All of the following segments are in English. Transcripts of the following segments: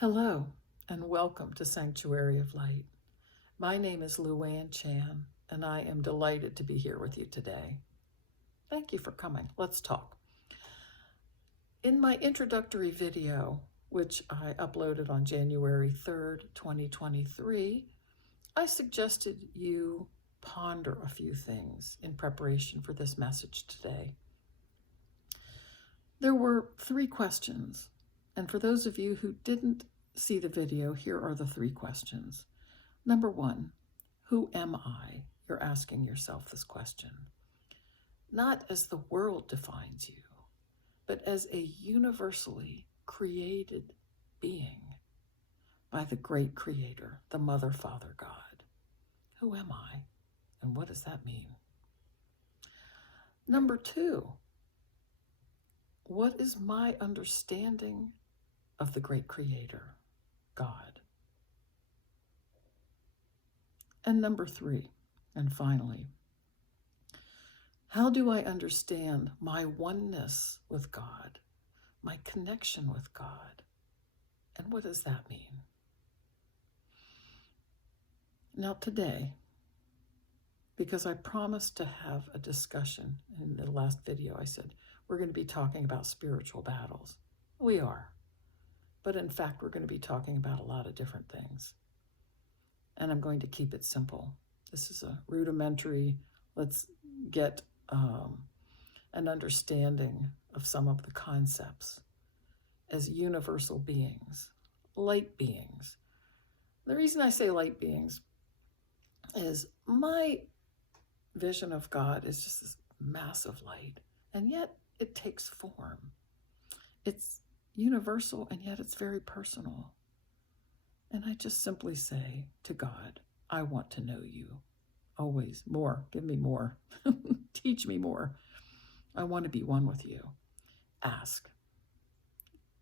Hello, and welcome to Sanctuary of Light. My name is Luann Chan, and I am delighted to be here with you today. Thank you for coming. Let's talk. In my introductory video, which I uploaded on January 3rd, 2023, I suggested you ponder a few things in preparation for this message today. There were 3 questions, and for those of you who didn't see the video, here are the 3 questions. Number 1, who am I? You're asking yourself this question. Not as the world defines you, but as a universally created being by the great Creator, the Mother, Father, God. Who am I? And what does that mean? Number 2, what is my understanding of the great Creator, God? And number 3, and finally, how do I understand my oneness with God, my connection with God? And what does that mean? Now today, because I promised to have a discussion in the last video, I said, we're going to be talking about spiritual battles. We are. But in fact, we're going to be talking about a lot of different things. And I'm going to keep it simple. This is a rudimentary, let's get an understanding of some of the concepts as universal beings, light beings. The reason I say light beings is my vision of God is just this massive light, and yet it takes form. It's universal, and yet it's very personal. And I just simply say to God, I want to know you. Always more. Give me more. Teach me more. I want to be one with you. Ask,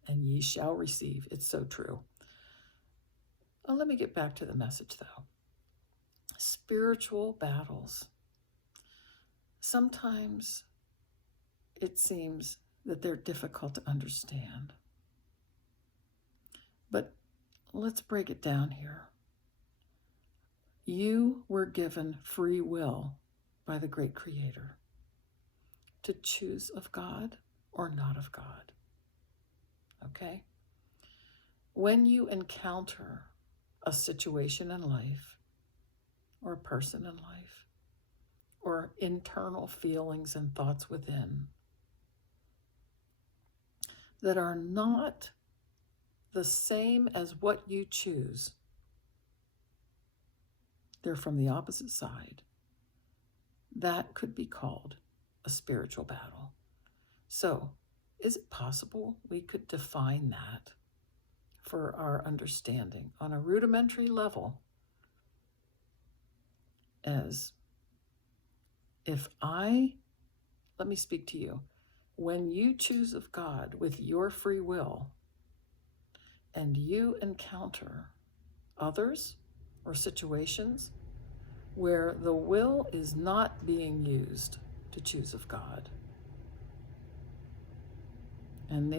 and ye shall receive. It's so true. Let me get back to the message, though. Spiritual battles. Sometimes it seems that they're difficult to understand. But let's break it down here. You were given free will by the great Creator to choose of God or not of God. Okay? When you encounter a situation in life, or a person in life, or internal feelings and thoughts within that are not the same as what you choose, they're from the opposite side, that could be called a spiritual battle. So, is it possible we could define that for our understanding on a rudimentary level as let me speak to you, when you choose of God with your free will and you encounter others or situations where the will is not being used to choose of God, and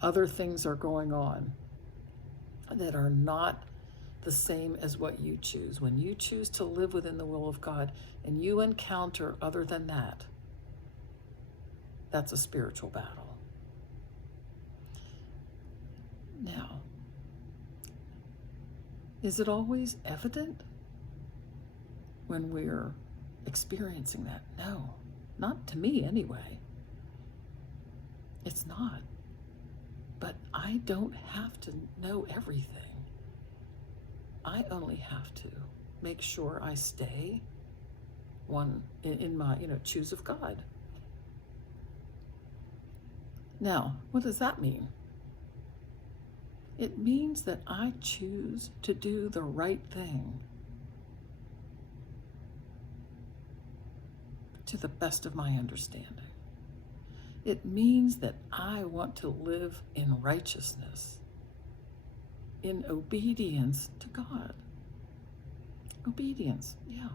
other things are going on that are not the same as what you choose. When you choose to live within the will of God and you encounter other than that, that's a spiritual battle. Now, is it always evident when we're experiencing that? No, not to me anyway. It's not. But I don't have to know everything. I only have to make sure I stay in my, choose of God. Now, what does that mean? It means that I choose to do the right thing to the best of my understanding. It means that I want to live in righteousness, in obedience to God. Obedience, yeah.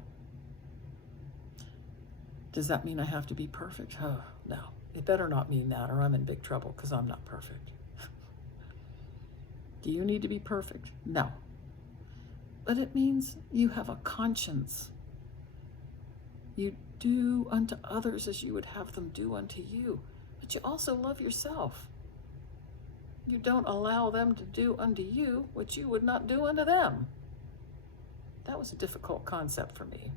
Does that mean I have to be perfect? Oh, no. It better not mean that, or I'm in big trouble because I'm not perfect. Do you need to be perfect? No. But it means you have a conscience. You do unto others as you would have them do unto you. But you also love yourself. You don't allow them to do unto you what you would not do unto them. That was a difficult concept for me.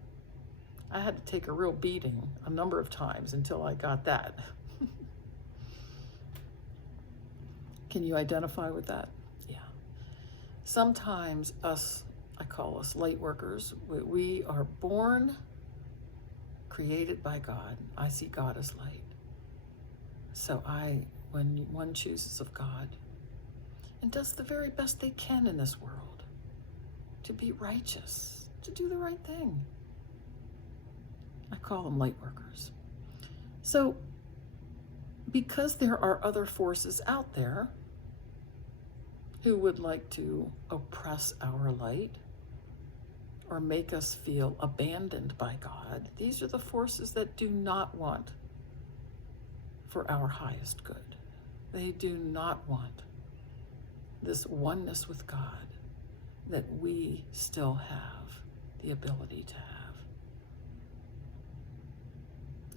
I had to take a real beating a number of times until I got that. Can you identify with that? Yeah. Sometimes I call us light workers, we are born created by God. I see God as light. So when one chooses of God and does the very best they can in this world to be righteous, to do the right thing, I call them light workers. So because there are other forces out there who would like to oppress our light or make us feel abandoned by God, these are the forces that do not want for our highest good. They do not want this oneness with God that we still have the ability to have.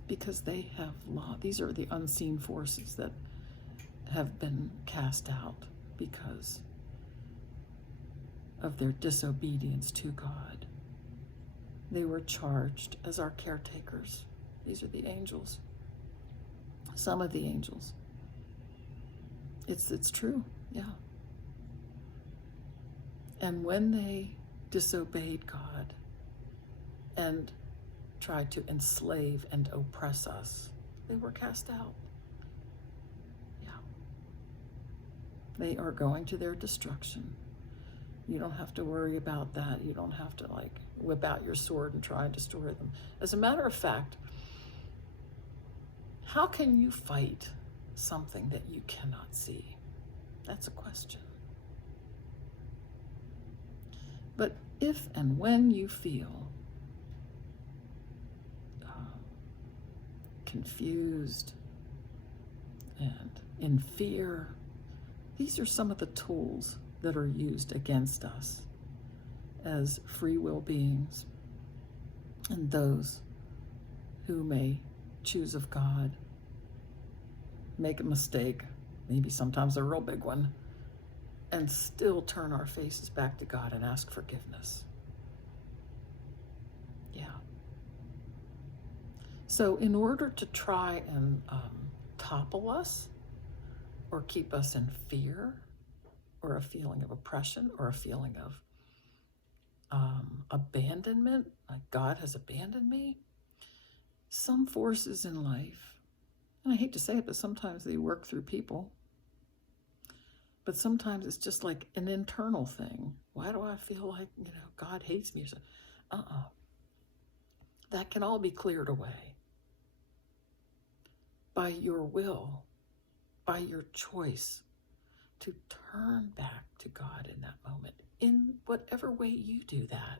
Because they have law. These are the unseen forces that have been cast out because of their disobedience to God. They were charged as our caretakers. These are the angels. Some of the angels. It's true, yeah. And when they disobeyed God and tried to enslave and oppress us, they were cast out. Yeah. They are going to their destruction. You don't have to worry about that. You don't have to whip out your sword and try and destroy them. As a matter of fact, how can you fight something that you cannot see? That's a question. But if and when you feel confused and in fear, these are some of the tools that are used against us as free will beings and those who may choose of God, make a mistake, maybe sometimes a real big one, and still turn our faces back to God and ask forgiveness. Yeah. So in order to try and topple us or keep us in fear or a feeling of oppression or a feeling of abandonment, like God has abandoned me, some forces in life, and I hate to say it, but sometimes they work through people, but sometimes it's just like an internal thing. Why do I feel like, God hates me? That can all be cleared away by your will, by your choice to turn back to God in that moment, in whatever way you do that.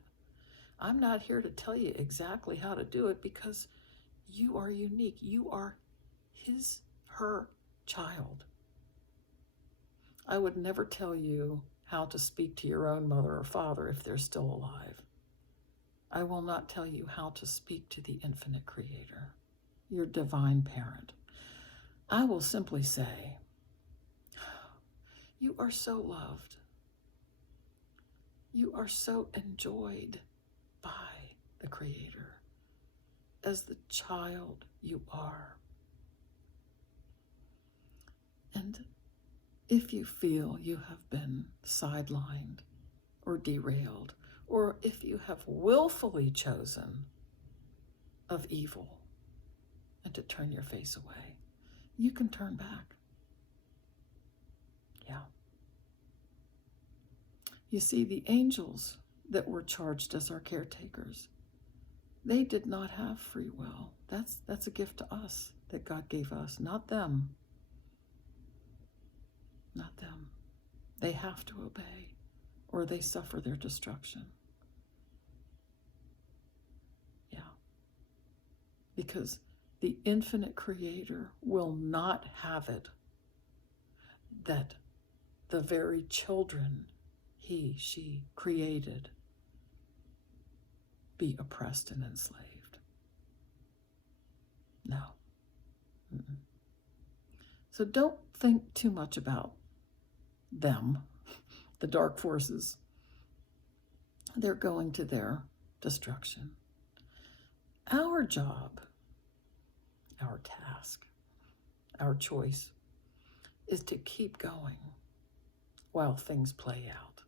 I'm not here to tell you exactly how to do it because you are unique. You are her child. I would never tell you how to speak to your own mother or father if they're still alive. I will not tell you how to speak to the infinite creator, your divine parent. I will simply say, you are so loved. You are so enjoyed by the Creator as the child you are. And if you feel you have been sidelined or derailed, or if you have willfully chosen of evil and to turn your face away, you can turn back. Yeah. You see, the angels that were charged as our caretakers, they did not have free will. That's a gift to us that God gave us, not them. Not them. They have to obey or they suffer their destruction. Yeah. Because the infinite creator will not have it that the very children she created be oppressed and enslaved. No. Mm-mm. So don't think too much about them, the dark forces. They're going to their destruction. Our job, our task, our choice is to keep going while things play out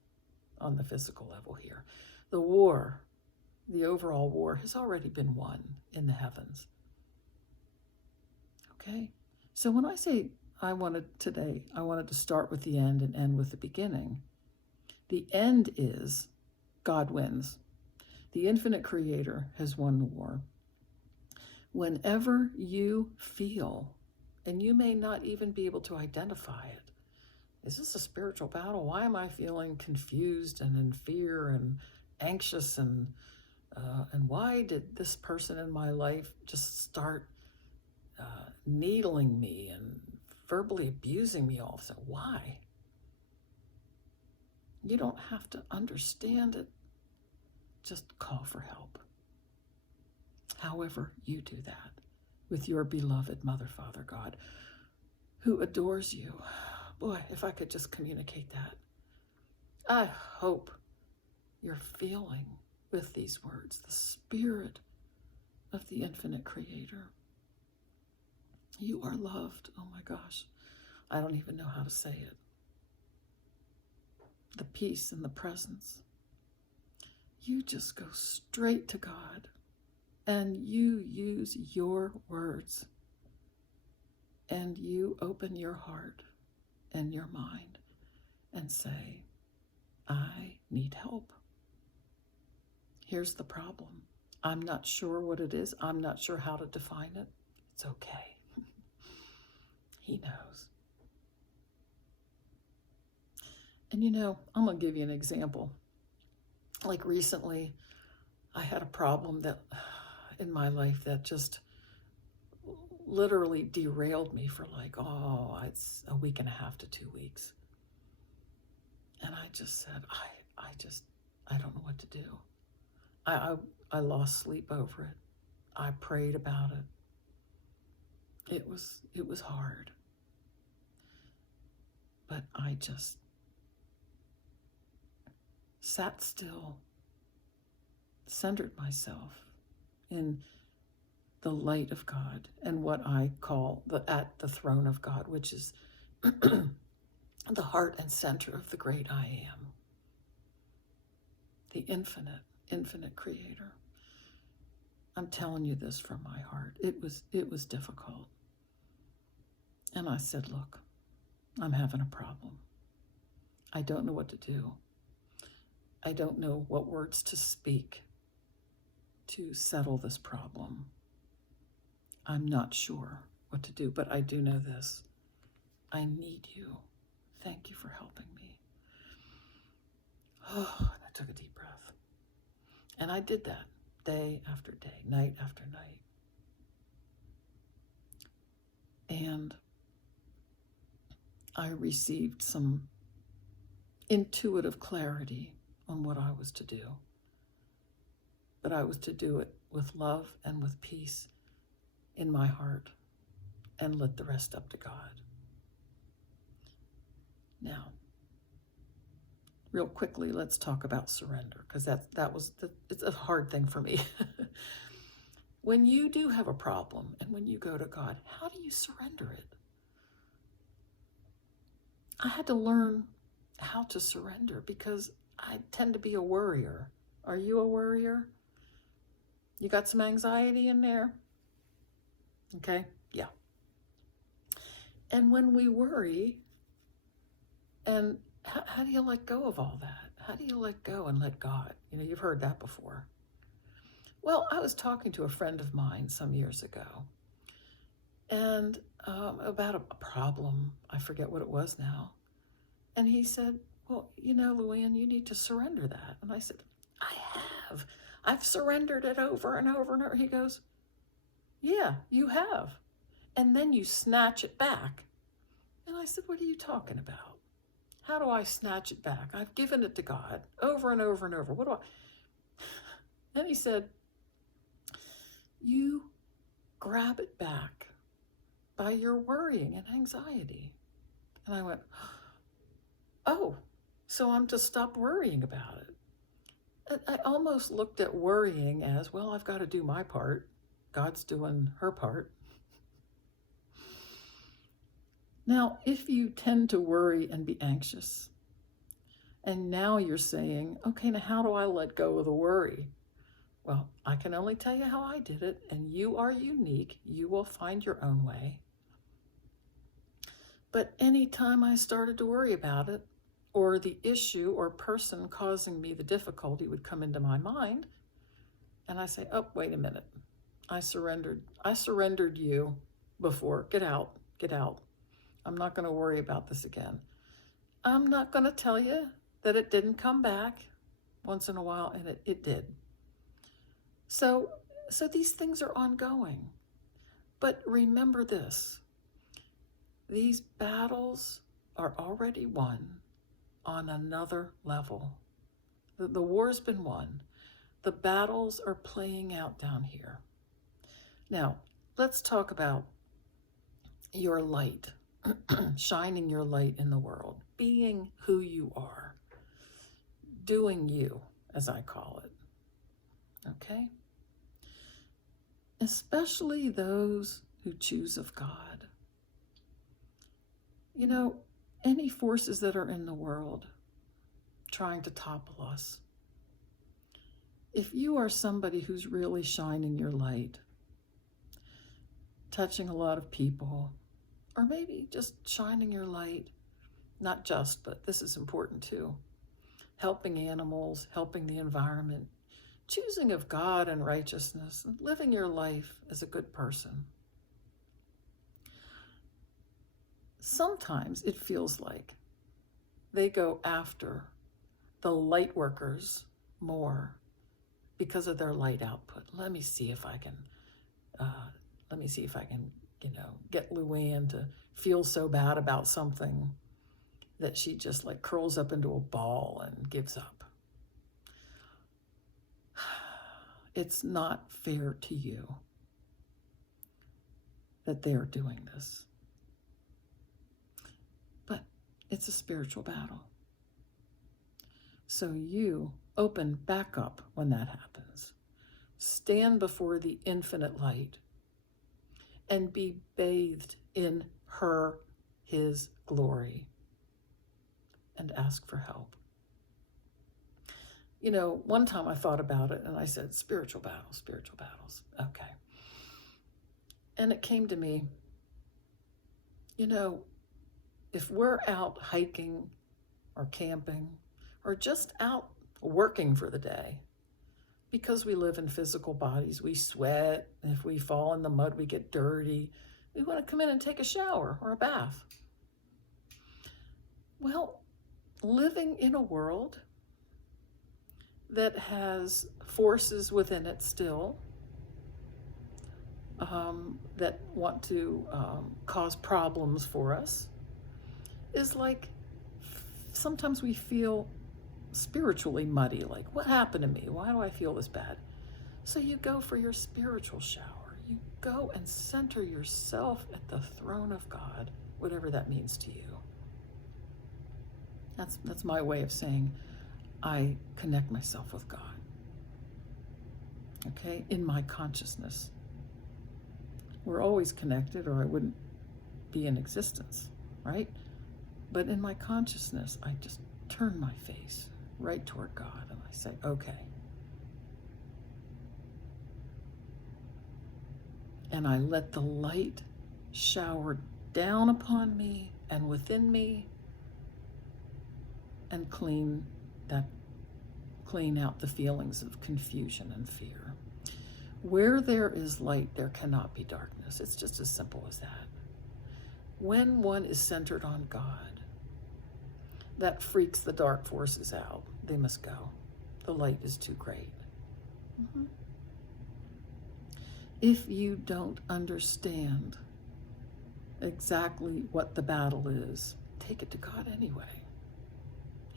on the physical level here. The war, the overall war, has already been won in the heavens. Okay? So when I say I wanted to start with the end and end with the beginning, the end is God wins. The infinite creator has won the war. Whenever you feel, and you may not even be able to identify it, is this a spiritual battle? Why am I feeling confused and in fear and anxious, and why did this person in my life just start needling me and verbally abusing me all of a sudden? Why? You don't have to understand it. Just call for help. However you do that with your beloved Mother, Father, God, who adores you. Boy, if I could just communicate that. I hope you're feeling with these words the spirit of the infinite creator. You are loved. Oh my gosh. I don't even know how to say it. The peace and the presence. You just go straight to God and you use your words and you open your heart and your mind and say, I need help. Here's the problem. I'm not sure what it is. I'm not sure how to define it. It's okay. He knows. And I'm going to give you an example. Like recently, I had a problem that in my life that just literally derailed me for it's a week and a half to 2 weeks. And I just said, I don't know what to do. I lost sleep over it. I prayed about it. It was hard. But I just sat still, centered myself in the light of God and what I call at the throne of God, which is the heart and center of the great I am, the infinite creator. I'm telling you this from my heart. It was difficult. And I said, look, I'm having a problem. I don't know what to do. I don't know what words to speak to settle this problem. I'm not sure what to do, but I do know this. I need you. Thank you for helping me. Oh, and I took a deep breath. And I did that day after day, night after night. And I received some intuitive clarity on what I was to do. But I was to do it with love and with peace in my heart and let the rest up to God. Now, real quickly, let's talk about surrender, because it's a hard thing for me. When you do have a problem and when you go to God, how do you surrender it? I had to learn how to surrender because I tend to be a worrier. Are you a worrier? You got some anxiety in there? Okay, yeah. And when we worry, and how do you let go of all that? How do you let go and let God? You've heard that before. Well, I was talking to a friend of mine some years ago, and about a problem. I forget what it was now. And he said, well, Luann, you need to surrender that. And I said, I have. I've surrendered it over and over and over. He goes, yeah, you have. And then you snatch it back. And I said, what are you talking about? How do I snatch it back? I've given it to God over and over and over. What do I? And he said, you grab it back by your worrying and anxiety. And I went, oh, so I'm to stop worrying about it. And I almost looked at worrying as, well, I've got to do my part. God's doing her part. Now, if you tend to worry and be anxious, and now you're saying, okay, now how do I let go of the worry? Well, I can only tell you how I did it, and you are unique. You will find your own way. But anytime I started to worry about it, or the issue or person causing me the difficulty would come into my mind, and I say, oh, wait a minute. I surrendered you before. Get out. I'm not going to worry about this again. I'm not going to tell you that it didn't come back once in a while, and it did. So these things are ongoing. But remember this. These battles are already won on another level. The war's been won. The battles are playing out down here. Now, let's talk about your light, shining your light in the world, being who you are, doing you, as I call it. Okay? Especially those who choose of God. You know, any forces that are in the world trying to topple us, if you are somebody who's really shining your light, touching a lot of people, or maybe just shining your light, not just, but this is important too, helping animals, helping the environment, choosing of God and righteousness, and living your life as a good person. Sometimes it feels like they go after the light workers more because of their light output. Let me see if I can, get Luann to feel so bad about something that she just like curls up into a ball and gives up. It's not fair to you that they're doing this. But it's a spiritual battle. So you open back up when that happens. Stand before the infinite light and be bathed in his glory, and ask for help. You know, one time I thought about it and I said, spiritual battles. Okay. And it came to me, you know, if we're out hiking or camping or just out working for the day, because we live in physical bodies, we sweat. If we fall in the mud, we get dirty. We want to come in and take a shower or a bath. Well, living in a world that has forces within it still that want to cause problems for us is like, sometimes we feel spiritually muddy, like, what happened to me? Why do I feel this bad? So you go for your spiritual shower. You go and center yourself at the throne of God, whatever that means to you. That's my way of saying I connect myself with God. Okay? In my consciousness. We're always connected, or I wouldn't be in existence, right? But in my consciousness, I just turn my face right toward God and I say, okay. And I let the light shower down upon me and within me and clean out the feelings of confusion and fear. Where there is light, there cannot be darkness. It's just as simple as that. When one is centered on God, that freaks the dark forces out. They must go. The light is too great. Mm-hmm. If you don't understand exactly what the battle is, take it to God anyway.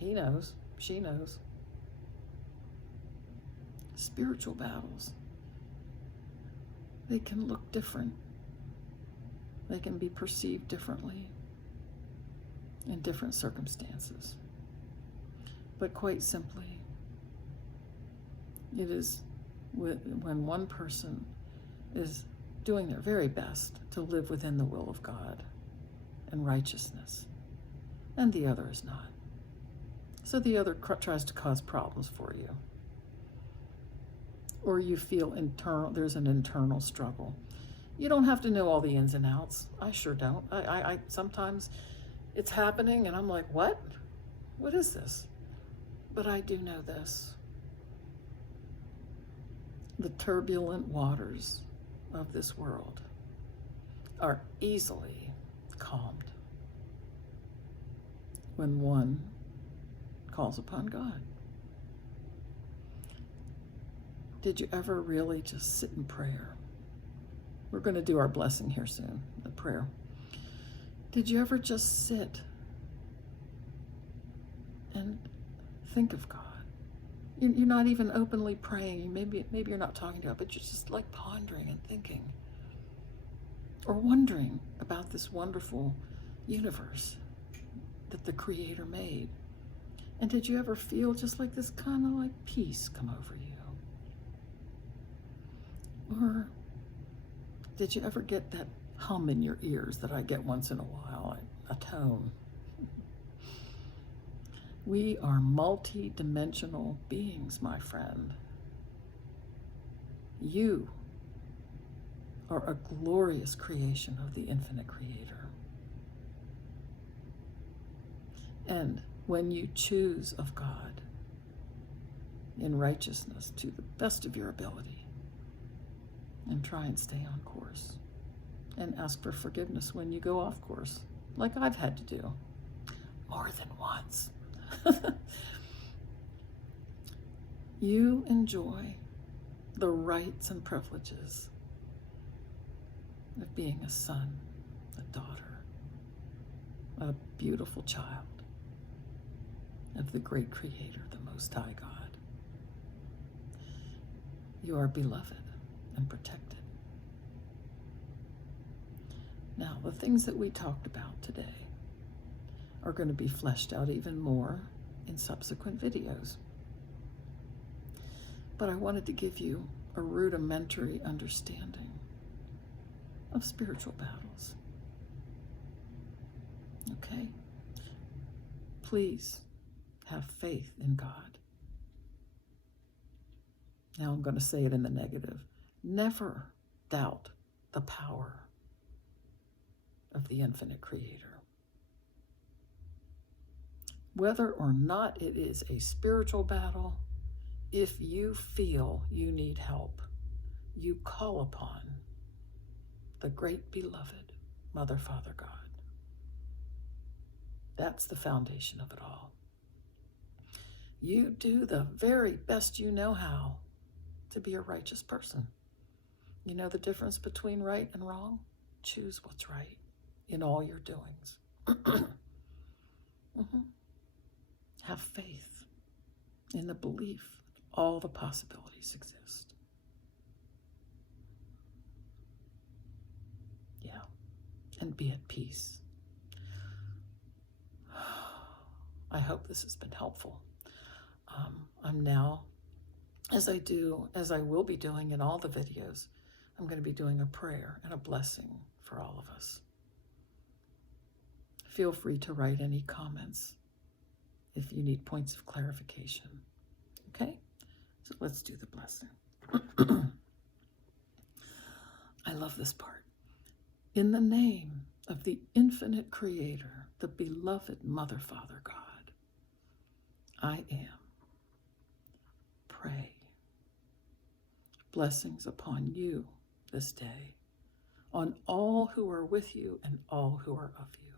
He knows. She knows. Spiritual battles, they can look different. They can be perceived differently in different circumstances. But quite simply, it is when one person is doing their very best to live within the will of God and righteousness, and the other is not. So the other tries to cause problems for you. Or you feel there's an internal struggle. You don't have to know all the ins and outs. I sure don't. I sometimes it's happening and I'm like, what? What is this? But I do know this. The turbulent waters of this world are easily calmed when one calls upon God. Did you ever really just sit in prayer? We're going to do our blessing here soon, the prayer. Did you ever just sit and think of God? You're not even openly praying. Maybe you're not talking to God, but you're just like pondering and thinking, or wondering about this wonderful universe that the Creator made. And did you ever feel just like this kind of like peace come over you? Or did you ever get that hum in your ears that I get once in a while, a tone? We are multi-dimensional beings, my friend. You are a glorious creation of the infinite Creator. And when you choose of God in righteousness to the best of your ability, and try and stay on course, and ask for forgiveness when you go off course, like I've had to do more than once. You enjoy the rights and privileges of being a son, a daughter, a beautiful child of the great Creator, the Most High God. You are beloved and protected. Now, the things that we talked about today are going to be fleshed out even more in subsequent videos. But I wanted to give you a rudimentary understanding of spiritual battles. Okay? Please have faith in God. Now I'm going to say it in the negative. Never doubt the power of the infinite Creator. Whether or not it is a spiritual battle, if you feel you need help, you call upon the great beloved Mother, Father, God. That's the foundation of it all. You do the very best you know how to be a righteous person. You know the difference between right and wrong? Choose what's right in all your doings. Have faith in the belief that all the possibilities exist. Yeah, and be at peace. I hope this has been helpful. I'm now, as I will be doing in all the videos, I'm going to be doing a prayer and a blessing for all of us. Feel free to write any comments if you need points of clarification. Okay? So let's do the blessing. I love this part. In the name of the infinite Creator, the beloved Mother, Father, God, I am. Pray. Blessings upon you this day, on all who are with you and all who are of you.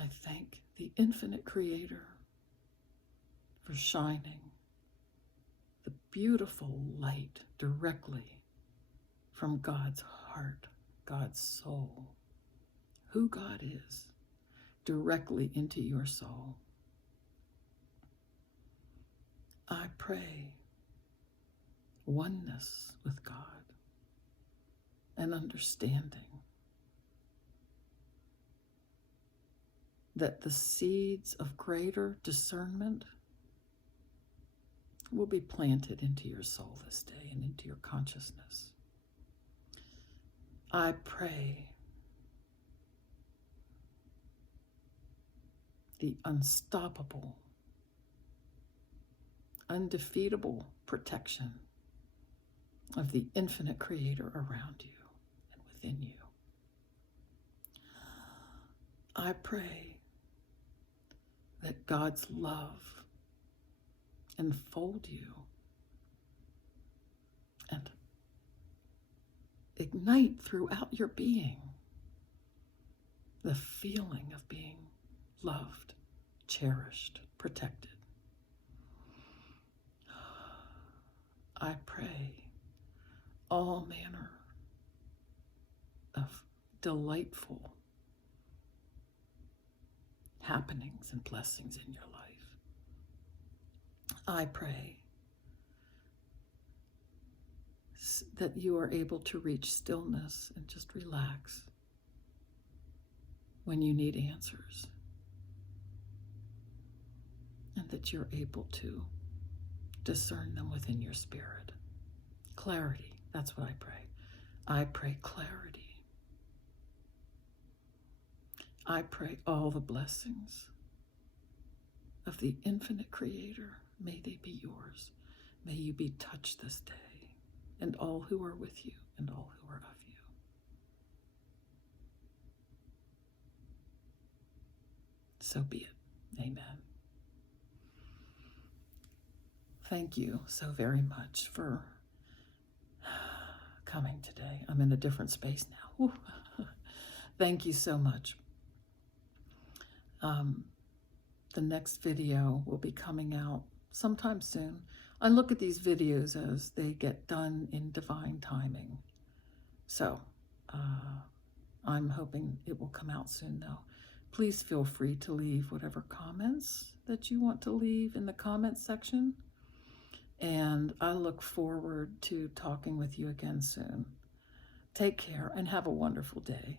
I thank the infinite Creator for shining the beautiful light directly from God's heart, God's soul, who God is, directly into your soul. I pray oneness with God and understanding that the seeds of greater discernment will be planted into your soul this day and into your consciousness. I pray the unstoppable, undefeatable protection of the infinite Creator around you and within you. I pray that God's love enfold you and ignite throughout your being the feeling of being loved, cherished, protected. I pray all manner of delightful happenings and blessings in your life. I pray that you are able to reach stillness and just relax when you need answers, and that you're able to discern them within your spirit. Clarity, that's what I pray. I pray clarity. I pray all the blessings of the infinite Creator, may they be yours. May you be touched this day, and all who are with you, and all who are of you. So be it. Amen. Thank you so very much for coming today. I'm in a different space now. Thank you so much. The next video will be coming out sometime soon. I look at these videos as they get done in divine timing. So I'm hoping it will come out soon though. Please feel free to leave whatever comments that you want to leave in the comments section. And I look forward to talking with you again soon. Take care and have a wonderful day.